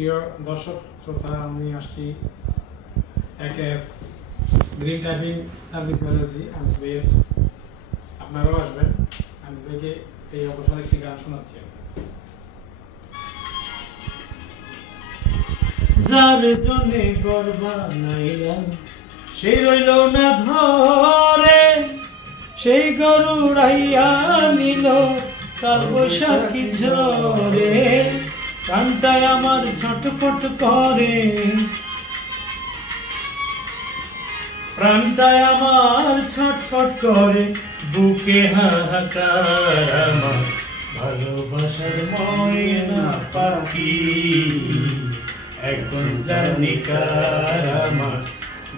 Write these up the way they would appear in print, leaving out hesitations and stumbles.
প্রিয় দর্শক শ্রোতা, আমি আসছি একে গ্রিন টাইপিং সার্ভিস এজেন্সি আমি ভাইয়ের। আপনারাও আসবেন। আমি ভাইকে এই অবসরে একটি গান শোনাচ্ছি। যার জন্যে গর্বা নাইলাম সেই রইল না ঘরে, সেই গরু রাইয়া নিল কাল বৈশাখী ঝরে। প্রাণটায় আমার ছটফট করে, প্রাণটায় আমার ছটফট করে, বুকে হাহাকার আমার ভালোবাসার ময়না পাখি। এখন জানি কার আমার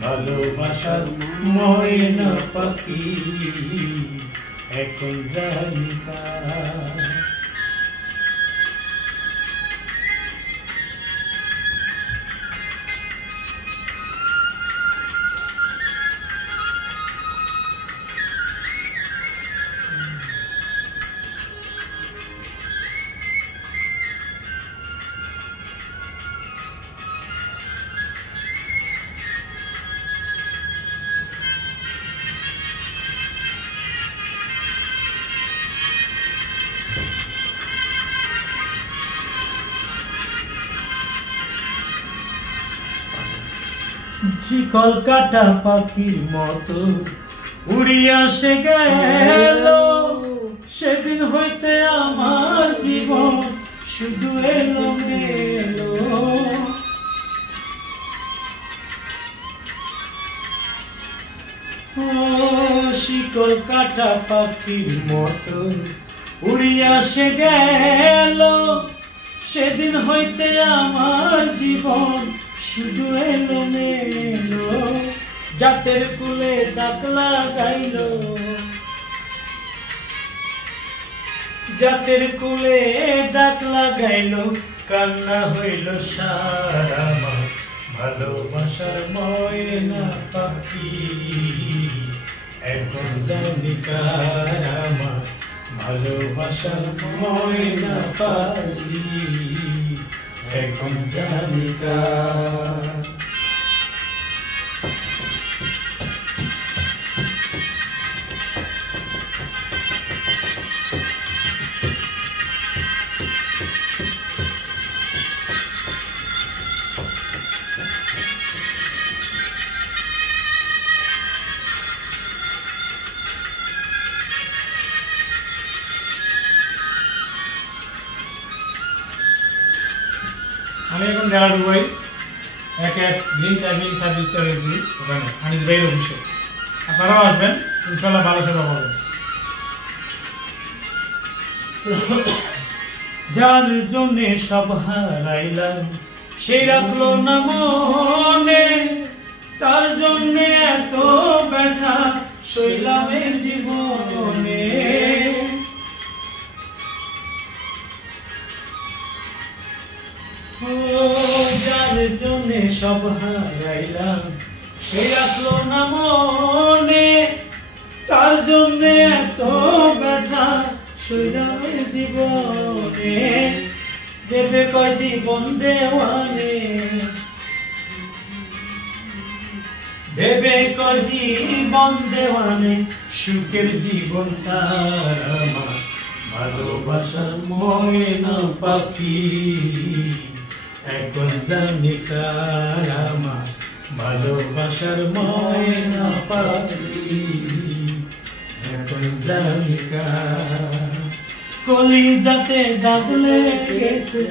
ভালোবাসার ময়না পাখি, এখন জানি কার। শিকল কাটা পাখির মতো উড়িয়া সে গেল, সেদিন হইতে আমার জীবন শুধু এলো মেলো। শিকল কাটা পাখির মতো উড়িয়া সে গেল, সেদিন হইতে আমার জীবন শুধু এলো মেলো। জাতের কুলে দাগ লাগাইল, জাতের কুলে দাগ লাগাইল, কান্না হইল সারা আমার ভালোবাসার ময়না পাখি। এখন জানি কার আমার ভালোবাসার ময়না পাখি, এখন জানি কার। আমি এখন জেলা দুবাই একে গ্রিন টাইপিং সার্ভিস করেছি, ওখানে আনিস ভাইয়ের অফিসে। আপনারাও আসবেন, ইনশাল্লাহ ভালো সেবা পাবেন। যার জন্যে সব হারাইলাম সেই রাখলো না মনে, তার জন্যে এত ব্যথা সইলাম এই জীবনে। যার জন্যে সব হারাইলাম সে রাখলো না মনে, তার জন্যে এত ব্যথা সইলাম এই জীবনে। দেবে কয় জীবন দেওয়ানে, দেবে কয় জীবন দেওয়ানে, সুখের জীবন তার আমার ভালোবাসার ময়না পাখি। এখন জানি কার আমার ভালোবাসার ময়না পাখি, এখন জানি কার। কলিজাতে দাগ লেগেছে,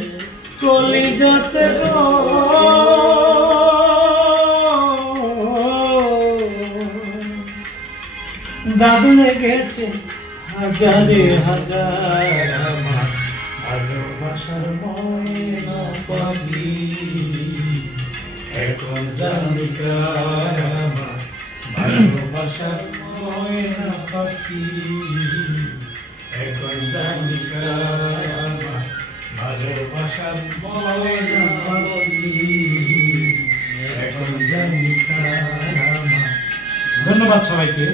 কলিজাতে দাগ লেগেছে, হাজারে হাজার আমার ভালোবাসার ময়না পাখি। এখন জানি কার আমার ভালোবাসার ময়না পাখি, এখন জানি কার আমার ভালোবাসার ময়না পাখি, এখন জানি কার আমার। ধন্যবাদ সবাইকে।